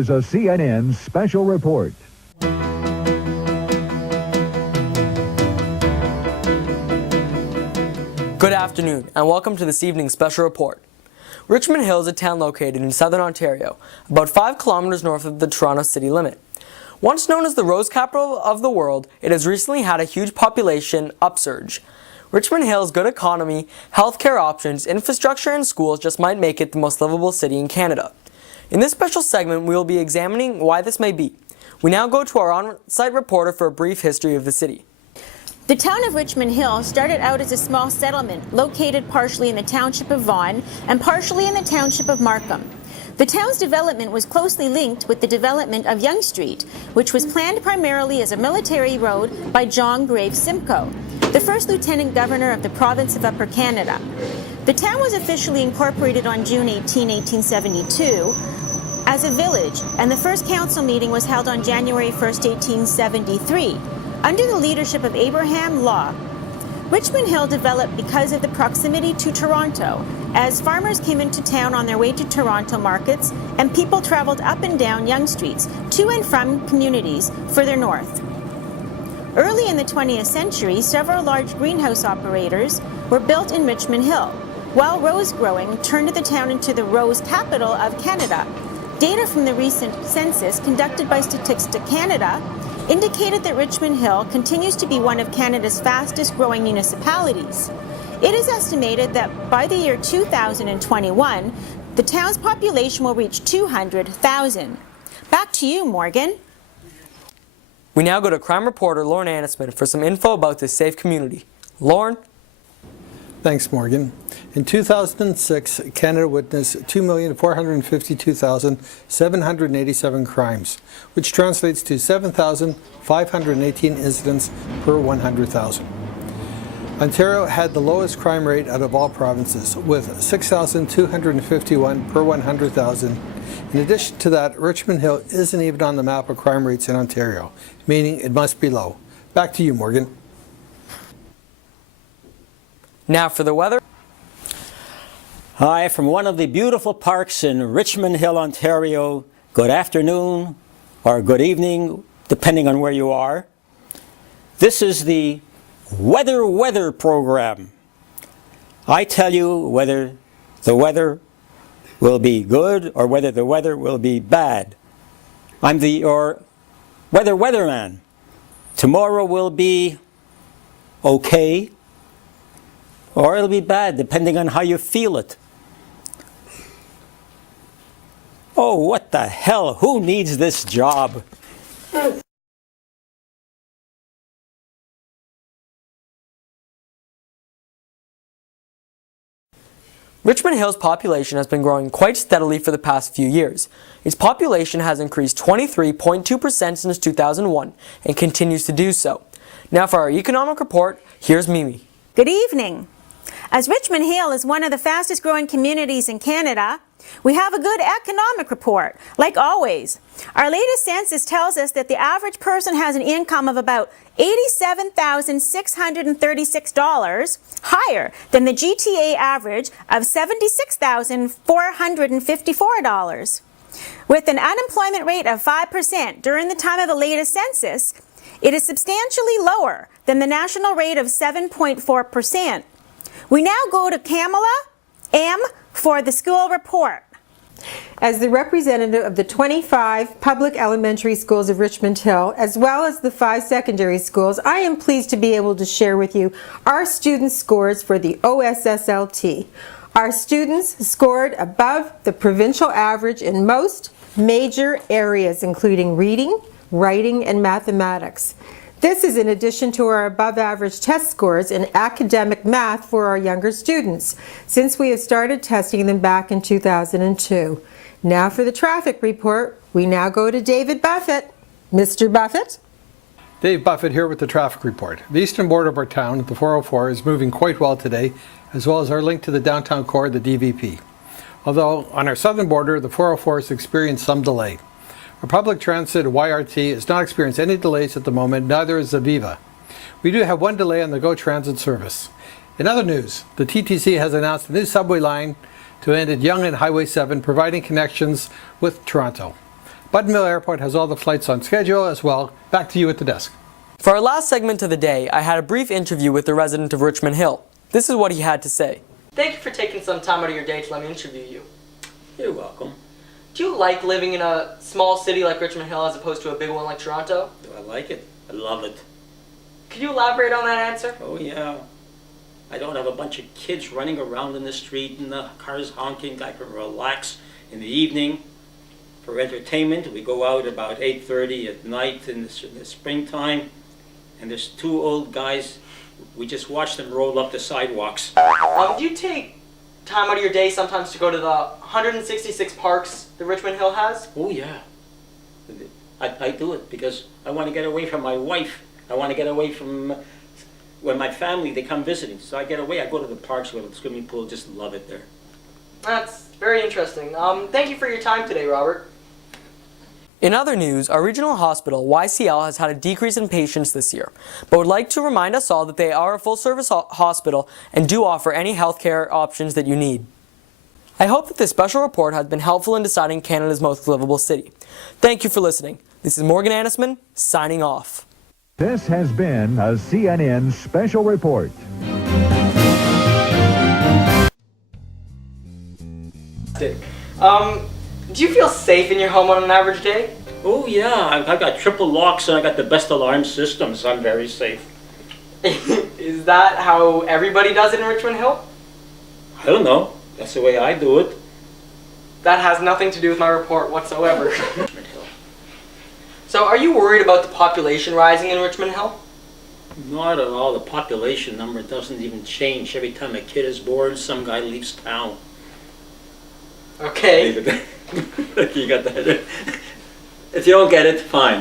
is a CNN special report. Good afternoon, and welcome to this evening's special report. Richmond Hill is a town located in southern Ontario, about 5 kilometers north of the Toronto city limit. Once known as the Rose Capital of the world, it has recently had a huge population upsurge. Richmond Hill's good economy, healthcare options, infrastructure, and schools just might make it the most livable city in Canada. In this special segment, we will be examining why this may be. We now go to our on-site reporter for a brief history of the city. The town of Richmond Hill started out as a small settlement located partially in the township of Vaughan and partially in the township of Markham. The town's development was closely linked with the development of Yonge Street, which was planned primarily as a military road by John Graves Simcoe, the first Lieutenant Governor of the province of Upper Canada. The town was officially incorporated on June 18, 1872 as a village, and the first council meeting was held on January 1, 1873, under the leadership of Abraham Law. Richmond Hill developed because of the proximity to Toronto, as farmers came into town on their way to Toronto markets and people traveled up and down Yonge Streets to and from communities further north. Early in the 20th century, several large greenhouse operators were built in Richmond Hill, while rose growing turned the town into the rose capital of Canada. Data from the recent census conducted by Statistics Canada indicated that Richmond Hill continues to be one of Canada's fastest growing municipalities. It is estimated that by the year 2021, the town's population will reach 200,000. Back to you, Morgan. We now go to crime reporter Lauren Anisman for some info about this safe community. Lauren? Thanks, Morgan. In 2006, Canada witnessed 2,452,787 crimes, which translates to 7,518 incidents per 100,000. Ontario had the lowest crime rate out of all provinces, with 6,251 per 100,000. In addition to that, Richmond Hill isn't even on the map of crime rates in Ontario, meaning it must be low. Back to you, Morgan. Now for the weather. Hi, from one of the beautiful parks in Richmond Hill, Ontario. Good afternoon or good evening, depending on where you are. This is the weather program. I tell you whether the weather will be good or whether the weather will be bad. I'm your weatherman. Tomorrow will be okay, or it'll be bad, depending on how you feel it. Oh, what the hell? Who needs this job? Richmond Hill's population has been growing quite steadily for the past few years. Its population has increased 23.2% since 2001 and continues to do so. Now for our economic report, here's Mimi. Good evening. As Richmond Hill is one of the fastest growing communities in Canada, we have a good economic report, like always. Our latest census tells us that the average person has an income of about $87,636, higher than the GTA average of $76,454. With an unemployment rate of 5% during the time of the latest census, it is substantially lower than the national rate of 7.4%. We now go to Kamala M. for the school report. As the representative of the 25 public elementary schools of Richmond Hill, as well as the 5 secondary schools, I am pleased to be able to share with you our student scores for the OSSLT. Our students scored above the provincial average in most major areas, including reading, writing, and mathematics. This is in addition to our above-average test scores in academic math for our younger students, since we have started testing them back in 2002. Now for the traffic report, we now go to David Buffett. Mr. Buffett? Dave Buffett here with the traffic report. The eastern border of our town, the 404, is moving quite well today, as well as our link to the downtown core, the DVP. Although on our southern border, the 404 has experienced some delay. Our public transit YRT has not experienced any delays at the moment, neither is Aviva. We do have one delay on the GO Transit service. In other news, the TTC has announced a new subway line to end at Yonge and Highway 7, providing connections with Toronto. Buttonville Airport has all the flights on schedule as well. Back to you at the desk. For our last segment of the day, I had a brief interview with the resident of Richmond Hill. This is what he had to say. Thank you for taking some time out of your day to let me interview you. You're welcome. Do you like living in a small city like Richmond Hill as opposed to a big one like Toronto? Do I like it? I love it. Could you elaborate on that answer? Oh yeah. I don't have a bunch of kids running around in the street and the cars honking. I can relax in the evening. For entertainment, we go out about 8:30 at night in the springtime, and there's two old guys. We just watch them roll up the sidewalks. Do you take time out of your day sometimes to go to the 166 parks that Richmond Hill has? Oh yeah. I do it because I want to get away from my wife. I want to get away from when my family, they come visiting. So I get away, I go to the parks, go to the swimming pool, just love it there. That's very interesting. Thank you for your time today, Robert. In other news, our regional hospital, YCL, has had a decrease in patients this year, but would like to remind us all that they are a full-service hospital and do offer any healthcare options that you need. I hope that this special report has been helpful in deciding Canada's most livable city. Thank you for listening. This is Morgan Anisman, signing off. This has been a CNN special report. Do you feel safe in your home on an average day? Oh yeah, I got triple locks and I got the best alarm systems. I'm very safe. Is that how everybody does it in Richmond Hill? I don't know. That's the way I do it. That has nothing to do with my report whatsoever. Richmond Hill. So are you worried about the population rising in Richmond Hill? Not at all. The population number doesn't even change. Every time a kid is born, some guy leaves town. Okay. You got that? If you don't get it, fine.